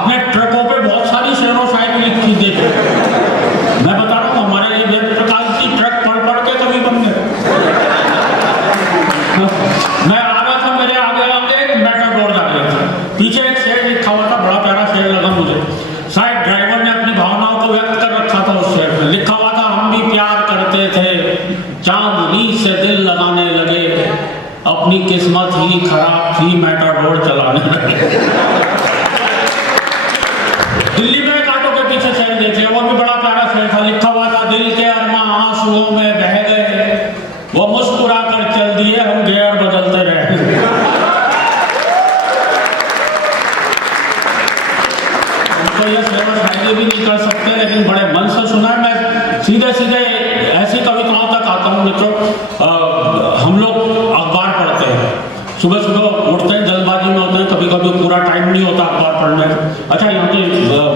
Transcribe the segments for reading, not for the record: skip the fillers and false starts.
आपने ट्रकों पे बहुत सारी शेरो शायरी लिखी देखी। मैं बता रहा हूँ हमारे लिए वेद प्रकाश की ट्रक पढ़ पढ़ के कभी बन गए। मैं आ रहा था, मेरे आगे एक मैटाडोर जा रही थी, पीछे एक शेर लिखा हुआ था, बड़ा प्यारा शेर लगा मुझे। शायद ड्राइवर ने अपनी भावनाओं को व्यक्त कर रखा था उस शेर में। लिखा हुआ था, हम भी प्यार करते थे, चांदनी से दिल लगाने लगे, अपनी किस्मत ही खराब थी, मैटाडोर चलाने लगे। दिल्ली में एक ऑटो के पीछे शेर देख लिया, वो भी बड़ा प्यारा शेर था। लिखा हुआ था, दिल के अरमा आंसुओं में बह गए, वो मुस्कुरा कर चल दिए, हम गियर बदलते रहे। तो ये शेर शायरी भी नहीं कर सकते, लेकिन बड़े मन से सुना है। मैं सीधे सीधे ऐसी कविताओं तक आता हूँ मित्रों। हम लोग अखबार पढ़ते हैं, सुबह सुबह उठते हैं, जल्दबाजी में होते हैं, कभी कभी पूरा टाइम नहीं होता अखबार पढ़ने का। अच्छा, यहाँ पे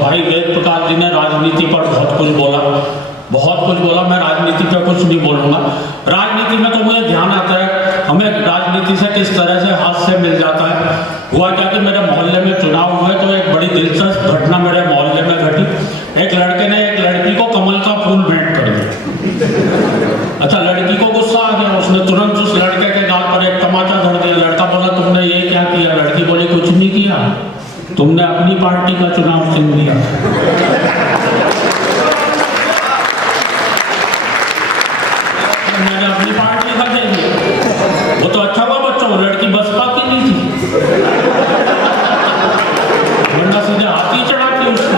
भाई वेद प्रकाश जी ने राजनीति पर बहुत कुछ बोला। मैं राजनीति पर कुछ नहीं बोलूँगा। राजनीति में तो मुझे ध्यान आता है, हमें राजनीति से किस तरह से हाथ से मिल जाता है। हुआ क्या कि मेरे मोहल्ले में चुनाव हुए तो एक बड़ी दिलचस्प घटना मेरे मोहल्ले में घटी। एक लड़के ने एक लड़की को कमल का फूल भेंट कर दिया। अच्छा, लड़की को गुस्सा आ गया, उसने तुरंत उस लड़के के गाल पर एक तमाचा धर दिया। लड़का बोला, तुमने ये क्या किया? लड़की बोली, कुछ नहीं किया, तुमने अपनी पार्टी का चुनाव छीन लिया। मैंने अपनी पार्टी का दे दिया। वो तो अच्छा हुआ बच्चों, लड़की बसपा की नहीं थी, वरना सीधे हाथी चढ़ाती उसको।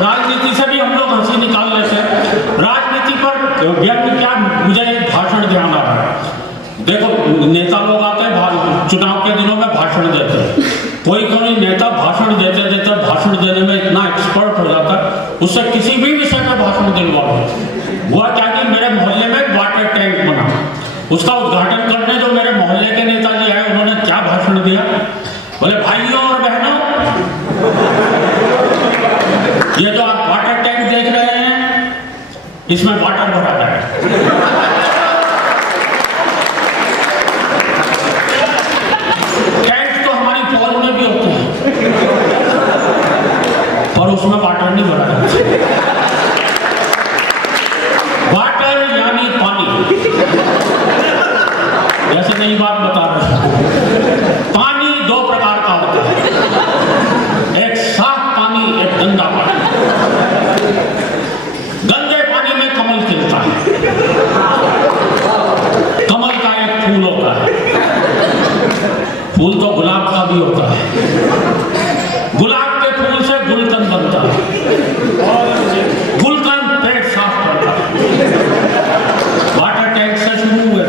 राजनीति से भी हम लोग हंसी निकाल लेते हैं। राजनीति पर व्यक्ति क्या, मुझे एक भाषण ध्यान आ रहा है। देखो, नेता लोग आते हैं चुनाव के दिनों में भाषण देते हैं। कोई नेता भाषण देते भाषण देने में इतना एक्सपर्ट हो जाता है, उससे किसी भी विषय पर भाषण दिलवा दो। हुआ क्या कि मेरे मोहल्ले में एक वाटर टैंक बना, उसका उद्घाटन करने जो मेरे मोहल्ले के नेताजी आए, उन्होंने क्या भाषण दिया? बोले, भाइयों और बहनों, ये जो आप वाटर टैंक देख रहे हैं, इसमें वाटर भरा है। टैंक तो हमारी फौज में भी होते हैं, पर उसमें वाटर नहीं भरा है। वाटर यानी पानी, जैसे नई बात बता रहे हैं। पानी दो प्रकार का होता है, एक साफ पानी, एक गंदा पानी। गंदे पानी में कमल खिलता है। कमल का एक फूल होता है, फूल तो गुलाब का भी होता है। गुलाब के फूल से गुलकंद बनता है, गुलकंद पेट साफ करता है। वाटर टैंक से शुरू हुए,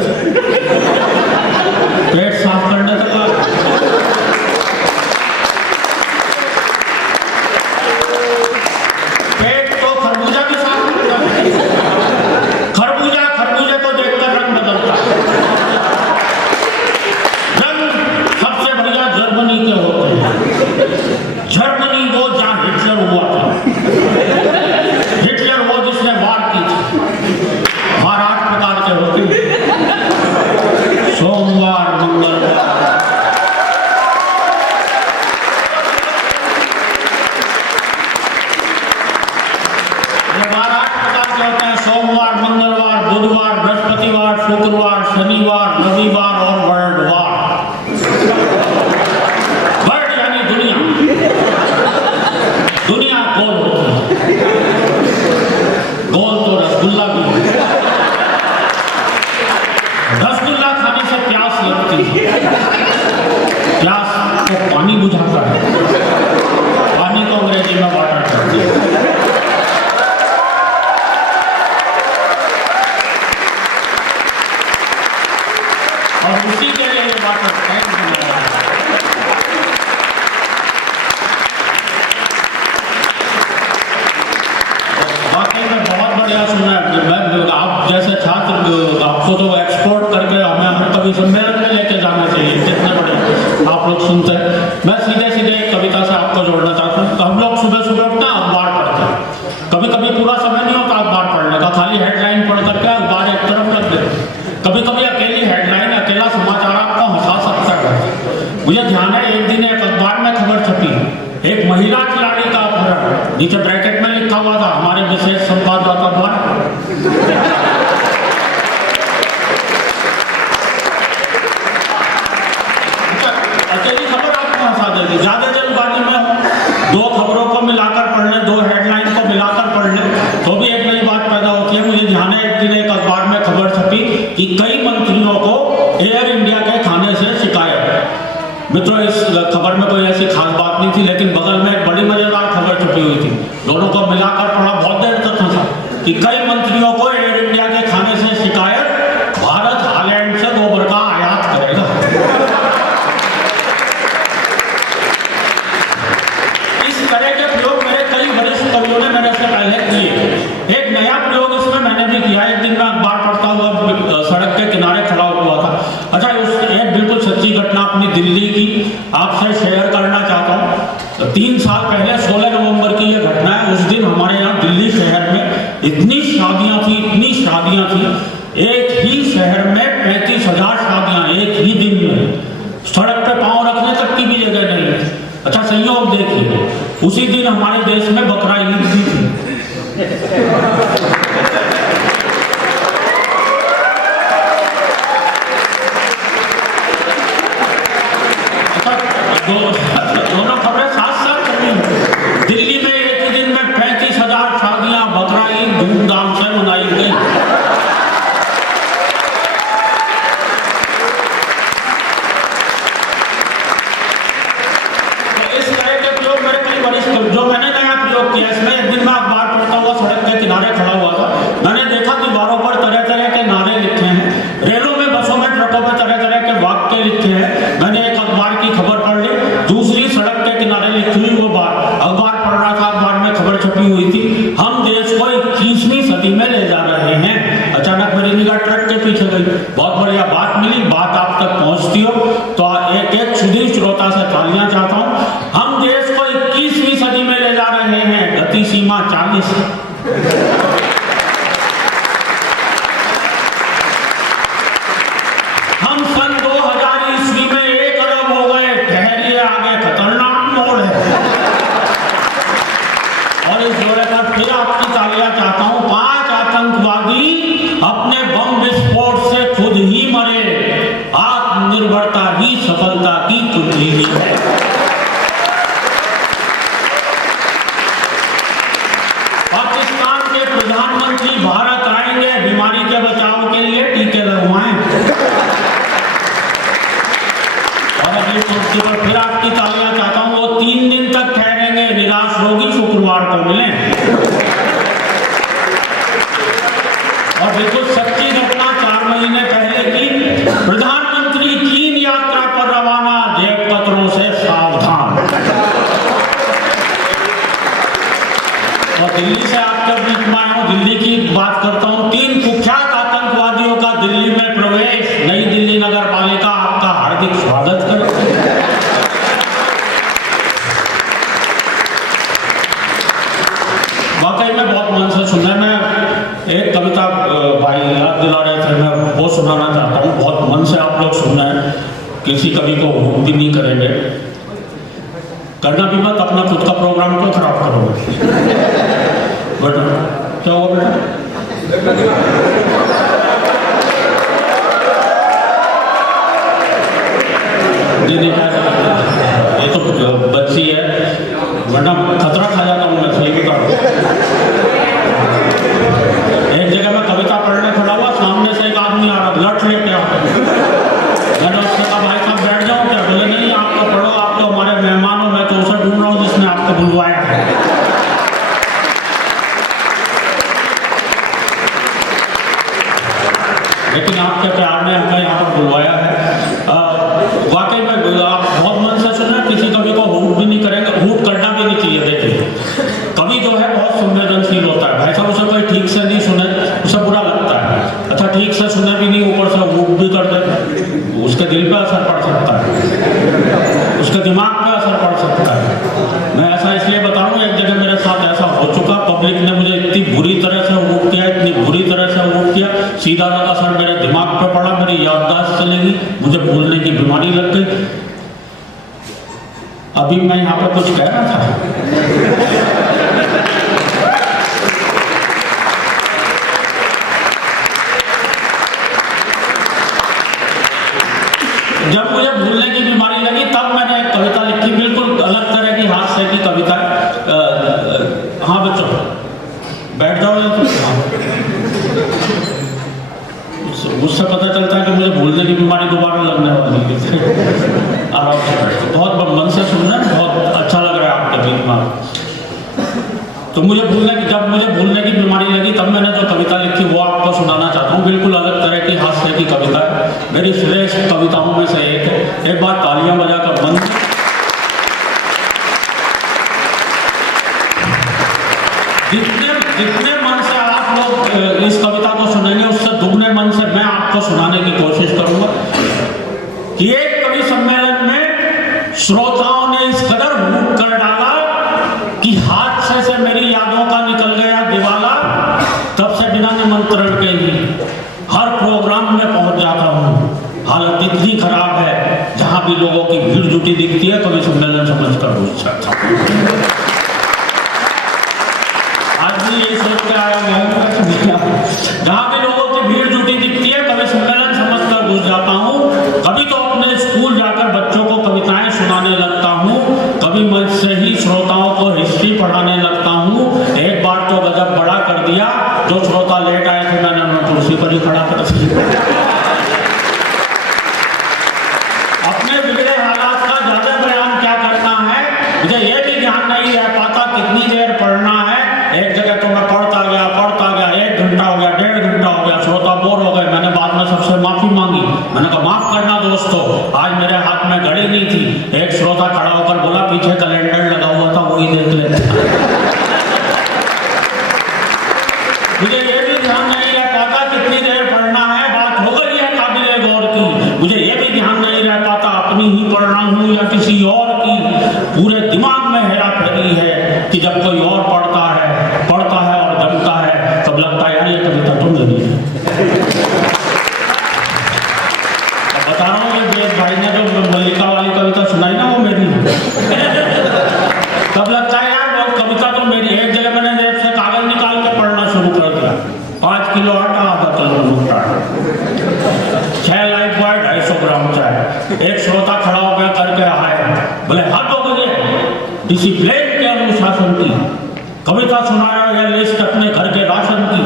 पेट साफ करने तक पेट तो खरबूजा भी साफ करता है। खरबूजे को देखकर रंग बदलता है। रंग सबसे बढ़िया जर्मनी के होते हैं। जर्मनी वो जहां हिटलर हुआ था, हिटलर वो जिसने वार की थी। वार 8 प्रकार के होते हैं, सोमवार, मंगलवार, वार 8 प्रकार के होते हैं। सोमवार, मंगलवार, बुधवार, बृहस्पतिवार, शुक्रवार, शनिवार, रविवार और वर्ल्डवार। वर्ल्ड यानी दुनिया, दुनिया गोल होती है। गोल तो रसगुल्ला भी है। रसगुल्ला खाने से प्यास लगती है, प्यास को पानी बुझाता है। पानी को अंग्रेजी में वाटर कहते हैं। और उसी के लिए वाटर टैंक बनाया है। वाकई में बहुत बढ़िया सुना है। मैं आप जैसे छात्र, आपको तो एक्सपोर्ट करके हमें हर कवि सम्मेलन में लेके जाना चाहिए। कितने बड़े आप लोग सुनते हैं। मैं सीधे सीधे एक कविता से आपको जोड़ना चाहता हूँ। तो हम लोग सुबह सुबह उठना अखबार पढ़ते हैं। कभी कभी पूरा समय नहीं होता अखबार पढ़ने का, खाली हेडलाइन पढ़ करके अखबार एक तरफ रख देते। कभी कभी अकेली हेडलाइन, अकेला समाचार आपको हंसा सकता है। मुझे ध्यान है, एक दिन एक अखबार में खबर छपी, एक नीचे ब्रैकेट में लिखा हुआ था हमारे विशेष संवाददाता द्वारा। अकेली खबर आपको हंसा देगी, ज्यादा जल्दबाजी में दो खबरों को मिलाकर पढ़ लें, दो हेडलाइन को मिलाकर पढ़ लें तो भी एक नई बात पैदा होती है। मुझे ध्यान है एक दिन एक अखबार में खबर छपी कि कई मंत्रियों को एयर इंडिया के खाने से शिकायत। मित्रों, इस खबर में कोई ऐसी खास बात नहीं थी, लेकिन बगल में एक बड़ी मजेदार खबर छपी हुई थी। दोनों को मिलाकर पढ़ा, बहुत देर तक हंसा कि कई मंत्रियों को एयर इंडिया के खाने से शिकायत, भारत हालैंड से गोबर का आयात करेगा। इस तरह के प्रयोग मेरे कई वरिष्ठ कवियों ने मेरे से पहले किए। एक नया प्रयोग इसमें मैंने भी किया। एक दिन मैं अखबार पढ़ता हुआ सड़क के किनारे खड़ा हुआ था। अच्छा, एक बिल्कुल सच्ची घटना अपनी दिल्ली की आपसे शेयर करना चाहता हूँ। 3 साल पहले 16 नवंबर की यह घटना है। उस दिन हमारे यहाँ दिल्ली शहर में इतनी शादियां थी, एक ही शहर में 35,000 शादियां एक ही दिन में। सड़क पे पांव रखने तक की भी जगह नहीं थी। अच्छा, संयोग देखिए, उसी दिन हमारे देश में बकरा ईद भी थी। दोनों खबरें साथ साथ चली। दिल्ली में एक ही दिन में 35,000 शादियां बकरा ईद धूमधाम से मनाई गई। तो इस तरह के प्रयोग मेरे कई वरिष्ठ, जो मैंने नया प्रयोग किया इसमें, एक दिन मैं अखबार पढ़ता हुआ सड़क के किनारे खड़ा हुआ था। मैंने देखा दीवारों पर तरह तरह के नारे लिखे हैं, रेलों में, बसों में, ट्रकों में तरह तरह के वाक्य लिखे हैं। मैंने एक अखबार की खबर पढ़ ली, दूसरी सड़क के किनारे लिखी हुई वो बात। अखबार पढ़ रहा था, अखबार में खबर छपी हुई थी, हम देश को 21वीं सदी में ले जा रहे हैं। अचानक मेरी निगाह ट्रक के पीछे गई। बहुत बढ़िया बात मिली, बात आप तक पहुंचती हो तो एक एक सुधीर श्रोता से तालियां चाहता हूं। हम देश को 21वीं सदी में ले जा रहे हैं, गति सीमा 40। हम सन 2000 ईस्वी में 1 अरब हो गए, ठहरिए आगे खतरनाक मोड़ है। और इस जोड़े पर फिर आपकी तालियां चाहता हूं। 5 आतंकवादी अपने बम विस्फोट से खुद ही मरे, आत्मनिर्भरता ही सफलता की कुंजी है। पाकिस्तान के प्रधानमंत्री भारत आएंगे, बीमारी के बचाव के लिए टीके लगवाएं। और अगली कुर्सी पर फिर आपकी तालियां चाहता हूं। वो 3 दिन तक ठहरेंगे, निराश रोगी शुक्रवार को मिलें। और बिल्कुल सच्ची घटना 4 महीने पहले की, प्रधानमंत्री चीन यात्रा पर रवाना, जेब कतरों से सावधान। और दिल्ली से आपके बीच में आया हूं, दिल्ली की बात करता हूं। 3 कुख्यात आतंकवादियों का दिल्ली में प्रवेश। नई दिल्ली नगर पालिका आपका हार्दिक स्वागत करती है। वाकई में बहुत मन से सुनना। मैं एक कविता भाई याद दिला रहे थे, मैं वो सुनाना चाहता हूँ। बहुत मन से आप लोग सुनना है, किसी कवि को हम भी नहीं करेंगे। करना भी मत, अपना खुद का प्रोग्राम क्यों खराब करोगे। बेटा क्या हुआ बेटा? ये तो बच्ची है, वरना खतरा खा जाता हूँ मैं, सही बता। एक जगह मैं कविता पढ़ने खड़ा हुआ, सामने से एक आदमी आ रहा, लट लेके आ। मैंने उससे कहा भाई साहब बैठ जाओ क्या? बोले नहीं, आप तो पढ़ो, आप तो हमारे मेहमान हो, मैं तो उसे ढूंढ रहा हूँ जिसने आपको बुलवाया है। लेकिन आपके प्यार ने हमें यहाँ पर बुलवाया है। वाकई में आप बहुत मन से सुना, किसी कवि को हूट भी नहीं करेंगे, हूट करना भी नहीं चाहिए। देखिए, कवि जो है बहुत संवेदनशील होता है भाई साहब, उसे कोई ठीक से नहीं सुने उसे बुरा लगता है। अच्छा, ठीक से सुने भी नहीं, ऊपर से हूट भी कर दे, उसके दिल पे असर पड़ सकता है, उसके दिमाग पे असर पड़ सकता है। मैं ऐसा इसलिए बता रहा हूँ, एक जगह मेरे साथ ऐसा हो चुका, पब्लिक ने मुझे इतनी बुरी तरह से हूट किया, इतनी बुरी तरह से हूट किया, सीधा असर मेरे दिमाग पे पड़ा, मेरी याददाश्त चलेगी, मुझे भूलने की बीमारी लग गई। अभी मैं यहाँ पे कुछ कह रहा था हास्य की कविता। हाँ बच्चों बैठ जाओ। उससे पता चलता है कि मुझे भूलने की बीमारी दोबारा लगने वाली है। आराम से बैठो, बहुत मन से सुन रहे हैं, बहुत अच्छा लग रहा है आपके बीच में। तो मुझे जब मुझे भूलने की बीमारी लगी तब मैंने जो कविता लिखी वो आपको सुनाना चाहता हूँ। बिल्कुल अलग तरह की हास्य की कविता है, मेरी श्रेष्ठ कविताओं में से एक है। एक बार तालियां बजाकर मन जितने मन से आप लोग इस कविता को सुनेंगे उससे दुगने मन से मैं आपको सुनाने की कोशिश करूंगा कि एक कवि सम्मेलन में श्रोताओं ने इस कदर हुक कर डाला कि हादसे से मेरी यादों का निकल गया दिवाला। तब से बिना निमंत्रण के ही हर प्रोग्राम में पहुंच जाता हूं। हालत इतनी खराब है जहां भी लोगों की भीड़ जुटी दिखती है कवि सम्मेलन समझकर घुस जाता हूं। आज भी ये सोच के आया मैं, जहां भी लोगों की भीड़ जुटी दिखती है कवि सम्मेलन समझकर घुस जाता हूं। कभी तो अपने स्कूल जाकर बच्चों को कविताएं सुनाने लगता हूं, कभी मंच से ही श्रोताओं को हिस्ट्री पढ़ाने लगता हूं। एक बार तो गजब बड़ा कर दिया, जो श्रोता लेट आए थे मैंने उन्हें कुर्सी पर ही खड़ा कर दिया। अपने बिगड़े हालात का ज्यादा बयान क्या करना है, मुझे ये भी ध्यान नहीं रह पाता कितनी देर पढ़ना है। एक जगह तो मैं पढ़ता गया 1 घंटा हो गया, 1.5 घंटा हो गया, श्रोता बोर हो गए। मैंने बाद में सबसे माफी मांगी, मैंने कहा माफ करना दोस्तों, आज मेरे हाथ में घड़ी नहीं थी। एक श्रोता खड़ा होकर बोला पीछे कैलेंडर लगा हुआ था वही देख लेते। मुझे ये भी ध्यान नहीं रह पाता कितनी देर पढ़ना है, बात हो गई है काबिले गौर की। मुझे ये भी ध्यान नहीं रह पाता अपनी ही पढ़ रहा हूँ या किसी और की। पूरे दिमाग में हेरा फेरी है कि जब कोई और पढ़ता है और जमता है तब लगता है यार ये कविता तो मेरी है। बता रहा हूँ ये वेद भाई ने जो मल्लिका वाली कविता सुनाई ना वो मेरी है। तब लगता है यार वो कविता तो मेरी है। एक जगह मैंने जेब से कागज निकाल के पढ़ना शुरू कर दिया। 5 किलो आटा, आधा किलो भुट्टा, 6 लाइफ बॉय, 250 ग्राम चाय। एक श्रोता खड़ा हो गया करके आए, बोले हाथ हो गए डिसिप्लिन के अनुशासन की कविता सुना रहा है लिस्ट अपने घर के राशन की।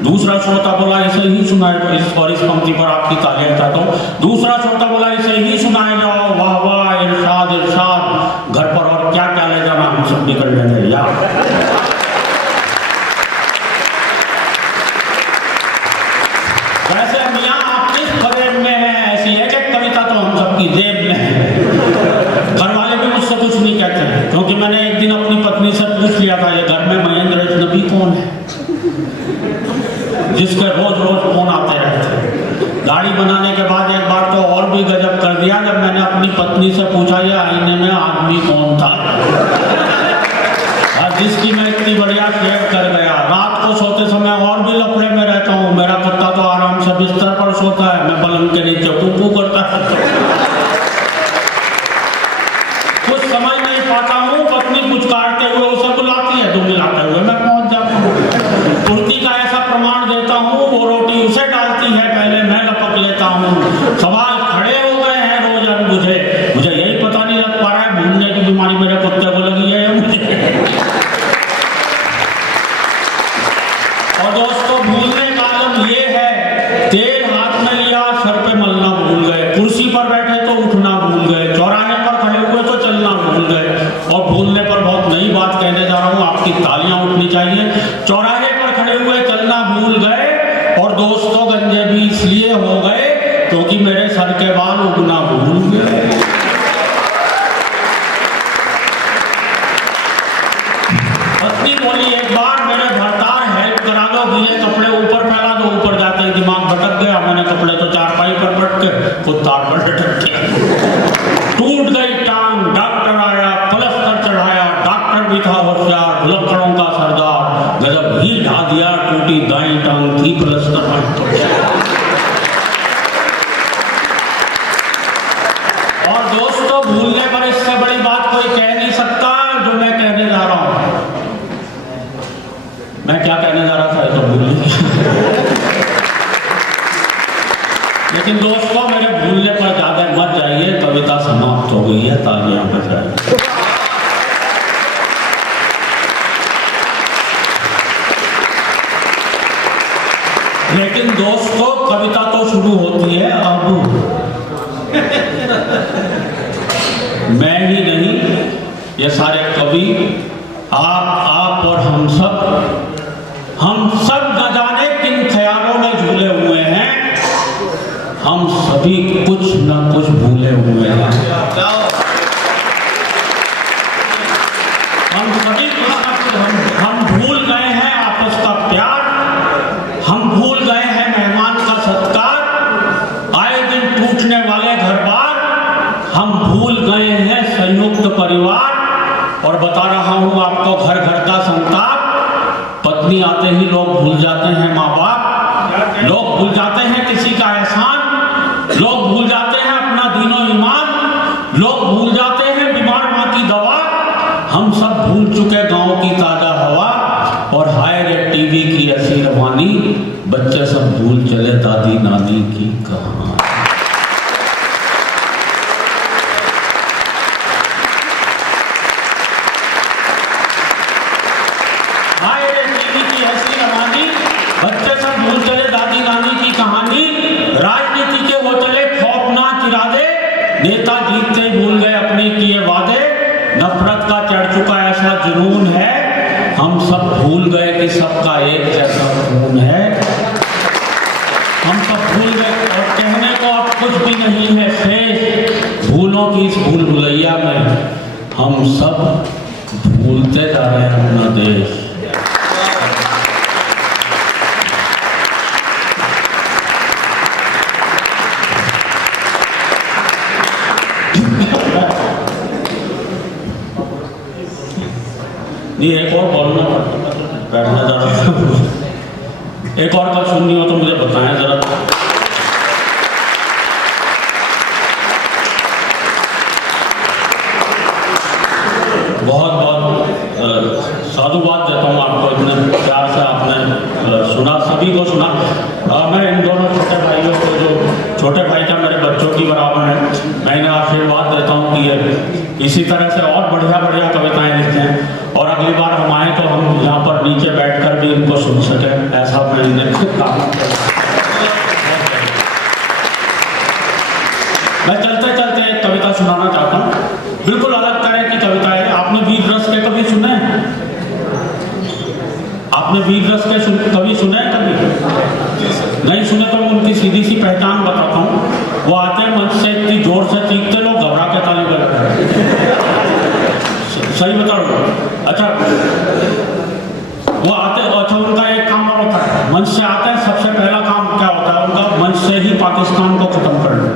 दूसरा श्रोता बोला इसे ही सुनाए, और इस पंक्ति पर आपकी तालियां चाहता हूं। दूसरा श्रोता बोला इसे ही सुनाए जाओ, वाह वाह इरशाद इरशाद, घर पर और क्या क्या ले जाना हम सब निकल जाएंगे यार। वैसे मियां आप किस फरेब में हैं, ऐसी एक कविता तो हम सबकी जेब में है। घर वाले भी मुझसे कुछ नहीं कहते हैं क्योंकि मैंने एक दिन अपनी पत्नी से पूछ लिया था ये घर में महेंद्र अजनबी कौन है जिसके रोज रोज फोन आते रहते हैं। गाड़ी बनाने के बाद एक बार तो और भी गजब कर दिया जब मैंने अपनी पत्नी से पूछा ये आईने में आदमी कौन था जिसकी मैं इतनी बढ़िया शेयर कर गया। रात को सोते समय और भी लफड़े में रहता हूँ। मेरा कुत्ता तो आराम से बिस्तर पर सोता है, मैं पलंग के नीचे कुकू करता है। कुछ समझ नहीं पाता हूँ, पत्नी कुछ काटते हुए उसे बुलाती है तो मिलाते हुए मैं पहुंच जाता हूँ। कुर्ती का ऐसा प्रमाण देता हूँ, वो रोटी उसे डालती है पहले मैं लपक लेता हूँ। सवाल खड़े हो गए हैं रोज मुझे यही पता नहीं लग पा रहा है भूलने की बीमारी मेरे कुत्ते को लगी है या मुझे। और दोस्तों भूलने का आलम ये है, तेल हाथ में लिया सर पे मलना भूल गए, कुर्सी पर बैठे तो उठना भूल गए, चौराहे पर खड़े हुए तो चलना भूल गए। और भूलने पर बहुत नई बात कहने जा रहा हूँ, आपकी तालियां उठनी चाहिए। चौराहे पर खड़े हुए चलना भूल गए और दोस्तों गंजे भी इसलिए हो गए क्योंकि मेरे सर के बाल उगना भूल गए। पत्नी बोली एक बार मेरे भरतार हेल्प करा दो, गीले कपड़े ऊपर फैला दो, ऊपर जाते ही दिमाग भटक गया। मैंने कपड़े तो चारपाई पर पटके खुद तार पर लटक गया। टूट गई टांग, डॉक्टर आया, प्लास्टर चढ़ाया, डॉक्टर भी था होशियार, भुलक्कड़ों का सरदार, गजब ही ढा दिया, टूटी दाई टांग थी प्लास्टर। और दोस्तों भूलने पर इससे बड़ी बात कोई कह नहीं सकता जो मैं कहने जा रहा हूं। मैं क्या कहने जा रहा था तो भूल गया। लेकिन दोस्तों मेरे भूलने पर ज्यादा मत जाइए, कविता समाप्त हो गई है, तालियां बजाइए। लेकिन दोस्तों कविता तो शुरू होती है अब। मैं ही नहीं, ये सारे कवि, आप और हम सब न जाने किन ख्यालों में झूले हुए हैं। हम सभी कुछ न कुछ भूले हुए हैं। हम सभी हम भूल गए हैं आपस का प्यार, हम भूल गए हैं मेहमान का सत्कार, आए दिन टूटने वाले घर बार, हम भूल गए हैं संयुक्त परिवार। और बता रहा हूं आपको घर घर का संताप, पत्नी आते ही लोग भूल जाते हैं माँ बाप, लोग भूल जाते हैं किसी का एहसान, लोग भूल जाते हैं अपना दीनो ईमान, लोग भूल जाते हैं बीमार माँ की दवा। हम सब भूल चुके गांव की ताजा हवा, और हाय रे टीवी की ऐसी रवानी, बच्चे सब भूल चले दादी नानी की कहानी। हाय रे टीवी की ऐसी रवानी, बच्चे सब भूल चले दादी नानी की कहानी। राजनीति के वो चले खौफनाक इरादे, नेता जीतते भूल गए अपने किए वादे। नफरत का चढ़ चुका ऐसा जुनून है, हम सब भूल गए कि सबका एक जैसा खून है। हम सब भूल गए और कहने को अब कुछ भी नहीं है शेष, भूलों की इस भूल भुलैया में हम सब भूलते जा रहे हैं अपना देश। ये एक और बोलना बैठना जा रहा था, एक और बात सुननी हो तो मुझे बताएं जरा। बहुत बहुत साधुवाद देता हूँ आपको, इतने प्यार से आपने सुना, सभी को सुना। मैं इन दोनों छोटे भाइयों को, जो छोटे भाई का मेरे बच्चों की बराबर है, मैं इन्हें आशीर्वाद देता हूँ कि ये इसी तरह से और बढ़िया बढ़िया कविताएं लिखते हैं, और अगली बार हम आए तो हम यहाँ पर नीचे बैठकर भी इनको सुन सकें, ऐसा मैं इन्हें मैं चलते चलते एक कविता सुनाना चाहता हूँ, बिल्कुल अलग तरह की कविता है। आपने वीर रस के कवि सुने? आपने वीर रस के कवि सुने कभी? नहीं सुने तो मैं उनकी सीधी सी पहचान बताता हूँ। वो आते हैं मंच से इतनी जोर से चीखते, लोग घबरा के ताली बजाते हैं। सही बता रहा हूँ। अच्छा, वो आते, अच्छा उनका एक काम और होता है, मंच से आते हैं, सबसे पहला काम क्या होता है उनका? मंच से ही पाकिस्तान को खत्म करना।